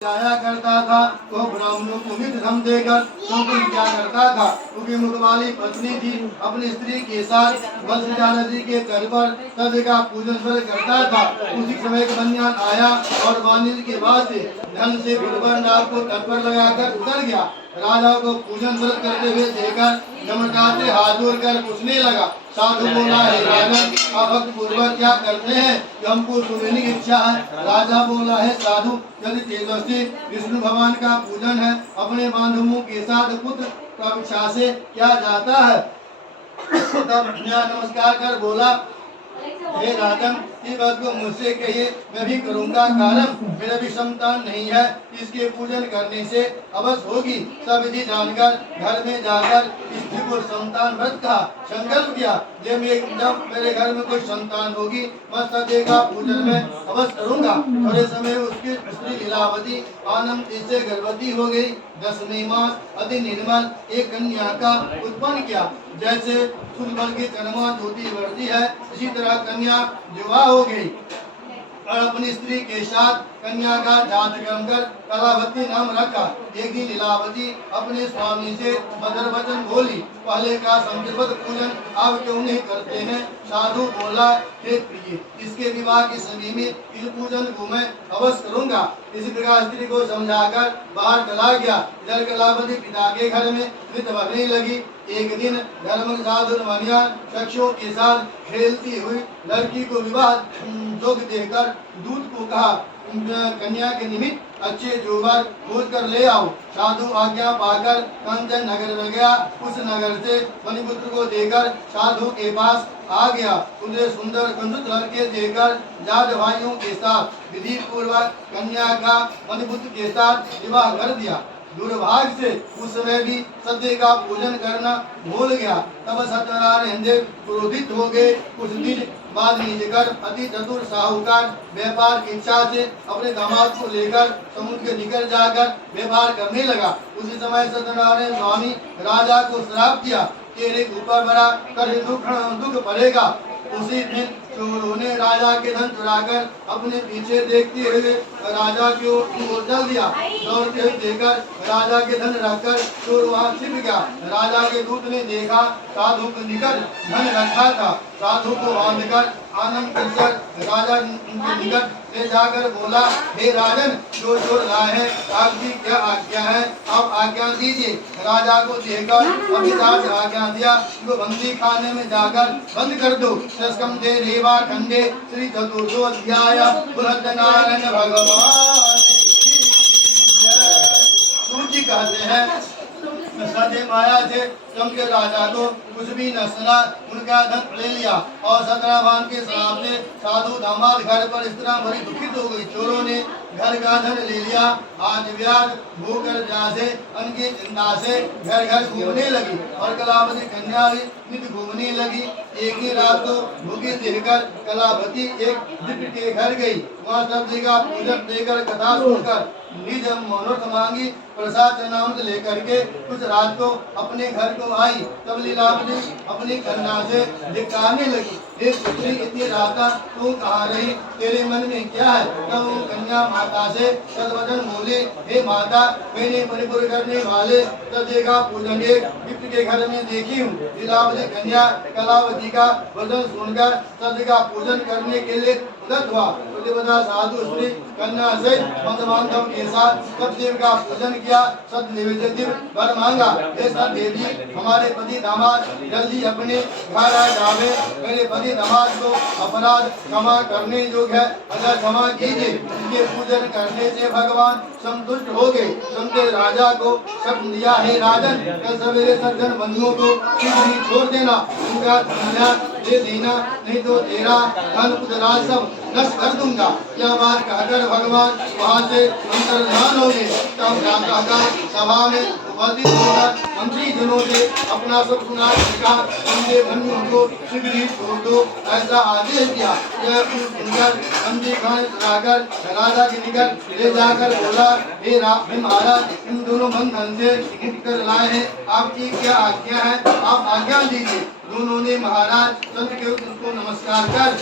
जाया करता था तो ब्राह्मणों को नित धन देकर संपूर्ण क्या करता था। क्योंकि मुख वाली पत्नी थी, अपनी स्त्री के साथ वंशजा नदी के तट पर सद का पूजन करता था। उसी समय बनियान आया और वाणिज्य के बाद से धन से बिरबर नाव को तट पर लगाकर उतर गया। राजा को पूजन करते हुए देखकर जमकाते हाथ जोड़कर पूछने लगा। साधु बोला, है राजन, आप भक्त पूर्वक क्या करते हैं, हमको सुनने की इच्छा है। राजा बोला, है साधु, यदि तेजस्वी विष्णु भगवान का पूजन है, अपने बांधवों के साथ पुत्र कक्षा से क्या जाता है। तब नमस्कार कर बोला, हे राजन, इस बात को मुझसे कहिए, मैं भी करूंगा। कारण मेरा भी संतान नहीं है, इसके पूजन करने से अवश्य होगी। सब विधि जानकर घर में जाकर स्त्री को संतान व्रत का संकल्प किया। जब मेरे घर में कोई संतान होगी, मैं सदे का पूजन में अवश्य करूंगा। थोड़े समय उसकी स्त्री लीलावती आनंद से गर्भवती हो गई। 10वें मास अति निर्मल एक कन्या का उत्पन्न किया। जैसे सूर्य की चंद्रमा ज्योति बढ़ती है, इसी तरह कन्या विवाह हो गई और अपनी स्त्री के साथ कन्या का जात कर्म कर कलावती नाम रखा। एक दिन लीलावती अपने स्वामी से मधुर वचन बोली, पहले का संकल्प पूजन आप क्यों नहीं करते हैं। साधु बोला, हे प्रिय, इसके विवाह के समय में इस पूजन को मैं अवश्य करूंगा। इसी प्रकार स्त्री को समझाकर बाहर चला गया। इधर कलावती पिता के घर में नृत्य भरने लगी। एक दिन धर्म साधु शख्सों के साथ खेलती हुई लड़की को विवाह जोग देकर दूत को कहा, कन्या के निमित्त अच्छे जोवर खोज कर ले आओ। साधु आज्ञा पाकर कंचन नगर में गया। उस नगर से मणिपुत्र को देकर साधु के पास आ गया। उन्हें सुंदर कंजुत लड़के देकर जाट भाइयों के साथ विधि पूर्वक कन्या का मणिपुत्र के साथ विवाह कर दिया। दुर्भाग्य से उस समय भी सत्य का पूजन करना भूल गया। तब सत्यनारायण देव क्रोधित हो गए। कुछ दिन बाद निजकर अति चतुर साहूकार व्यापार की इच्छा से अपने दामाद को लेकर समुद्र के निकल जाकर व्यापार करने लगा। उसी समय सत्यनारायण स्वामी राजा को श्राप दिया, तेरे ऊपर बड़ा कर दुख पड़ेगा। उसी दिन चोरों ने राजा के धन चुराकर अपने पीछे देखते हुए राजा की ओर चल दिया। दौड़ते हुए देखकर राजा के धन रखकर चोर वहां छिप गया। राजा के दूत ने देखा साधु के निकट धन रखा था। साधु को बांधकर आनंद कर राजा के निकट ले जाकर बोला, हे राजन, जो चोर लाए हैं आपकी क्या आज्ञा है, आप आज्ञा दीजिए। राजा को देखकर अभिलाष आज्ञा दिया, वो बंदी खाने में जाकर बंद कर दो। दे रेवा खंडे श्री चतुर्थो अध्याय नारायण भगवान सूची कहते हैं। सदे माया से के राजा को कुछ भी न सुना, उनका धन ले लिया और सतराभान के श्राप से साधु दामाद घर पर इस तरह बड़ी दुखित हो गई। चोरों ने घर का धन ले लिया। आज व्याज भूकर जासे उनकी चिंता से घर घर घूमने लगी और कलावती कन्या भी नित घूमने लगी। एक ही रात को भूखी देखकर कलावती एक दिव्य के घर गई। वहाँ सब्जी का पूजन देकर कथा सुनकर निज मनोरथ मांगी। प्रसाद चरणामृत लेकर के कुछ रात को अपने घर को आई। तब लीलावती अपनी कन्या से धिक्कारने लगी, हे पुत्री, इतनी रात तू कहाँ रही, तेरे मन में क्या है। तब वो कन्या माता से सदवचन बोले, हे माता, मैंने परिपूर्ण करने वाले सत्य का पूजन एक विप्र के घर में देखी हूँ। लीलावती कन्या कलावती का वचन सुनकर सत्य का पूजन करने के लिए उदत हुआ। साधु स्त्री कन्या से बांधव के साथ सतदेव का पूजन किया। सत्य निवेदित वर मांगा, हे सतदेवी, हमारे पति दामाद जल्दी अपने घर आ जावे। मेरे पति दामाद को अपराध क्षमा करने योग्य है, अगर क्षमा कीजिए। इनके पूजन करने से भगवान संतुष्ट हो गए। उनके राजा को शब्द दिया, हे राजन, कल सवेरे सज्जन बंधुओं को ही छोड़ देना, उनका दे देना, नहीं तो तेरा धन उदराज सब नष्ट कर दूंगा। यह बात कहकर भगवान वहाँ से अंतर्धान हो गए। तब राजा सभा में उपस्थित होकर मंत्री जनों से अपना सब सुना उनके बंधुओं को शीघ्र ही छोड़ दो, ऐसा आदेश दिया। यह सुनकर बंदी खान चुराकर राजा के निकट ले जाकर बोला, हे महाराज, इन दोनों बंधन से मुक्त कर लाए हैं, आपकी क्या आज्ञा है, आप आज्ञा दीजिए। दोनों ने महाराज चंद्र के उसको नमस्कार कर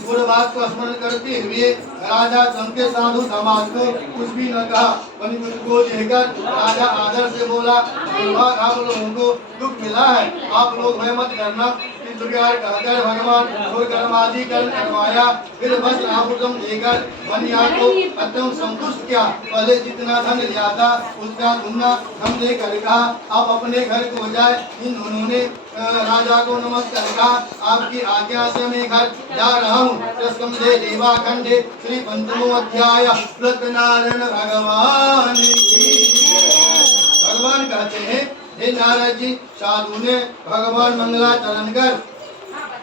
गुरु बात को स्मरण करते हुए राजा चमके साधु दामाद को कुछ भी न कहा। वहीं को देखकर राजा आदर से बोला, आप लोगों को दुख मिला है, आप लोग भय मत करना। कहकर भगवान और कर्मादि कर्म करवाया। फिर वस्त्र आभूषण देकर कन्या को अत्यंत संतुष्ट किया। पहले जितना धन लिया था उसका दुगना धन देकर कहा आप अपने घर को जाए। इन दोनों ने राजा को नमस्कार कहा, आपकी आज्ञा से मैं घर जा रहा हूँ। देवा खंडे श्री पंचमो अध्याय सत्यनारायण भगवान की। भगवान कहते हैं, हे नारद जी, साधु ने भगवान मंगलाचरण कर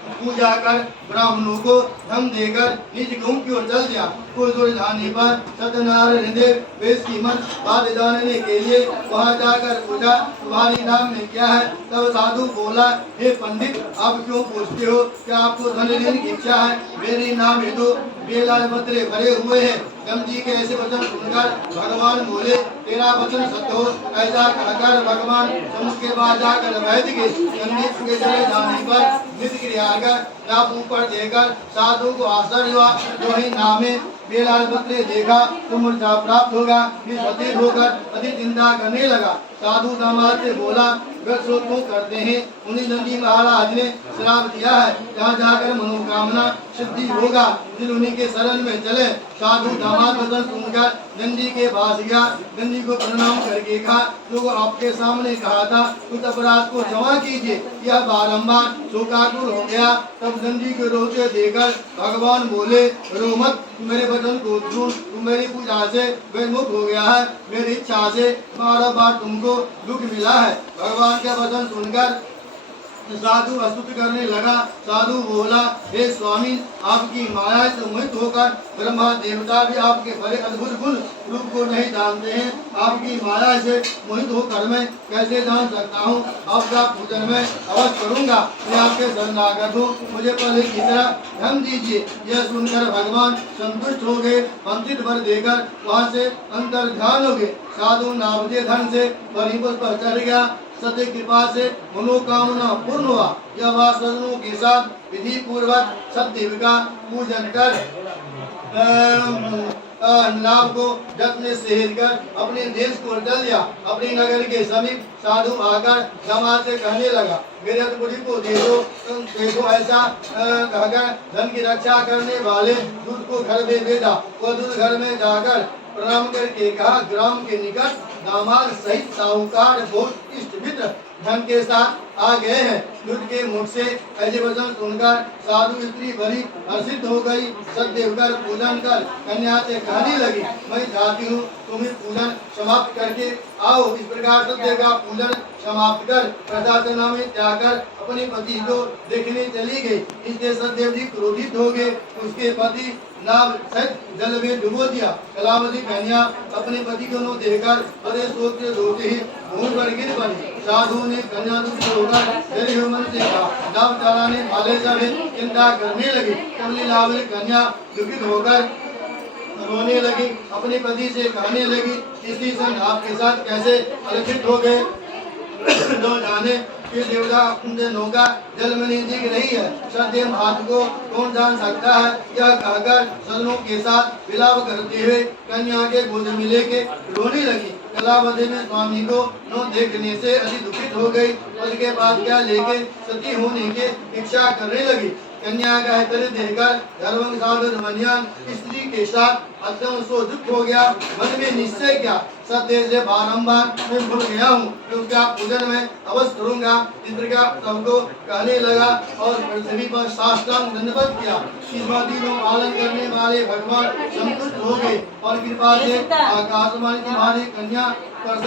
पूजा कर ब्राह्मणों को धन देकर निज गांव की ओर चल दिया। कुछ दूर जाने पर सत्यनारायण देव वेश की मन बात जानने के लिए वहां जाकर पूछा, तुम्हारी नाम में क्या है? तब साधु बोला, हे पंडित, आप क्यों पूछते हो? क्या आपको धन लेने की इच्छा है? मेरी नाम है तो बेलाल पत्रे भरे हुए हैं। गम जी के ऐसे वचन सुनकर भगवान बोले, तेरा वचन सत्य हो। ऐसा कहकर भगवान समुख के बाद जाकर बैठ गए। के चले जाने पर नित्य क्रिया कर ऊपर देकर साधु को आश्चर्य हुआ। जो ही नामे बेलाल पत्रे देखा तो मूर्छा प्राप्त होगा। फिर सतीत होकर अति चिंता करने लगा। साधु दामाद से बोला, क्यों करते हैं? उन्हीं नंदी महाराज ने श्राप दिया है, जहाँ जाकर मनोकामना सिद्धि होगा। फिर उन्हीं के शरण में चले। साधु दामाद वचन सुनकर नंदी के पास गया। नंदी को प्रणाम करके कहा, जो आपके सामने कहा था उस अपराध को क्षमा कीजिए, यह बारंबार शोकाकुल हो गया। तब नंदी को रोते देखकर भगवान बोले, रो मत, मेरे वचन को सुन, तुम मेरी पूजा से विमुख हो गया है। मेरी इच्छा से बार बार तुमको दुख मिला है। भगवान का वचन सुनकर साधु स्तुति करने लगा। साधु बोला, हे स्वामी, आपकी माया से मोहित होकर ब्रह्मा देवता भी आपके बड़े अद्भुत गुण रूप को नहीं जानते हैं। आपकी माया से मोहित होकर मैं कैसे जान सकता हूँ? आपका पूजन मैं अवश्य करूँगा। मैं आपके शरणागत हूँ, मुझे पहले की तरह धन दीजिए। यह सुनकर भगवान संतुष्ट हो गए। मंत्रित वर देकर वहाँ से अंतर ध्यान हो गए। साधु नावजे धन से परिपुष्ट पर चढ़ गया। सत्य कृपा से मनोकामना पूर्ण हुआ। यह वह सज्जनों के साथ विधि पूर्वक सत्य का पूजन कर नाम को जत्न से हेर कर अपने देश को चल दिया। अपनी नगर के समीप साधु आकर दामाद से कहने लगा, मेरे बुढ़ी को दे दो। ऐसा कहकर धन की रक्षा करने वाले दूध को घर में भेजा। वह दूध घर में जाकर प्रणाम करके कहा, ग्राम के निकट दामाद सहित साहूकार बहुत इष्ट मित्र धन के साथ आ गए हैं। दूध के मुख से ऐसे वचन सुनकर साधु स्त्री बड़ी हर्षित हो गई। सदैव कर पूजन कर कन्या से कहने लगी, मैं चाहती हूँ तुम्हें पूजन समाप्त करके आओ। इस प्रकार सत्य का पूजन समाप्त कर प्रसादना में जाकर अपने पति को देखने चली गई। इससे सदैव जी क्रोधित हो गए। उसके पति नाव सहित जल में डुबो दिया। कलावती कन्या अपने पति को न देखकर बड़े शोक से रोते ही भूमि पर गिर पड़ी। साधु ने कन्या दुखी होकर मन से कहा, नाव चलाने वाले सब चिंता करने लगी। कमली लावली कन्या दुखित होकर रोने लगी। अपने पति से कहने लगी, इसी सन आपके साथ कैसे अलक्षित हो गए? जो जाने कि देवता अपने नौका जल में नहीं दिख रही है, सत्य हाथ को कौन जान सकता है? यह कहकर सजनों के साथ विलाप करते हुए कन्या के गोद में लेके रोने लगी। कलावती ने स्वामी को न देखने से अति दुखित हो गई। उसके बाद क्या लेके सती होने की इच्छा करने लगी। कन्या का हृदय देखकर धर्म साधु मनियान स्त्री के साथ अत्यंत सो दुख हो गया। मन में निश्चय किया, सत्य से बारंबार मैं भूल गया हूँ, उसका पूजन में अवश्य करूँगा। इंद्र का सबको कहने लगा और पृथ्वी पर साष्टांग दंडवत किया। इस बातों पालन करने वाले भगवान संतुष्ट हो गए और कृपा से आकाशवाणी तुम्हारी कन्या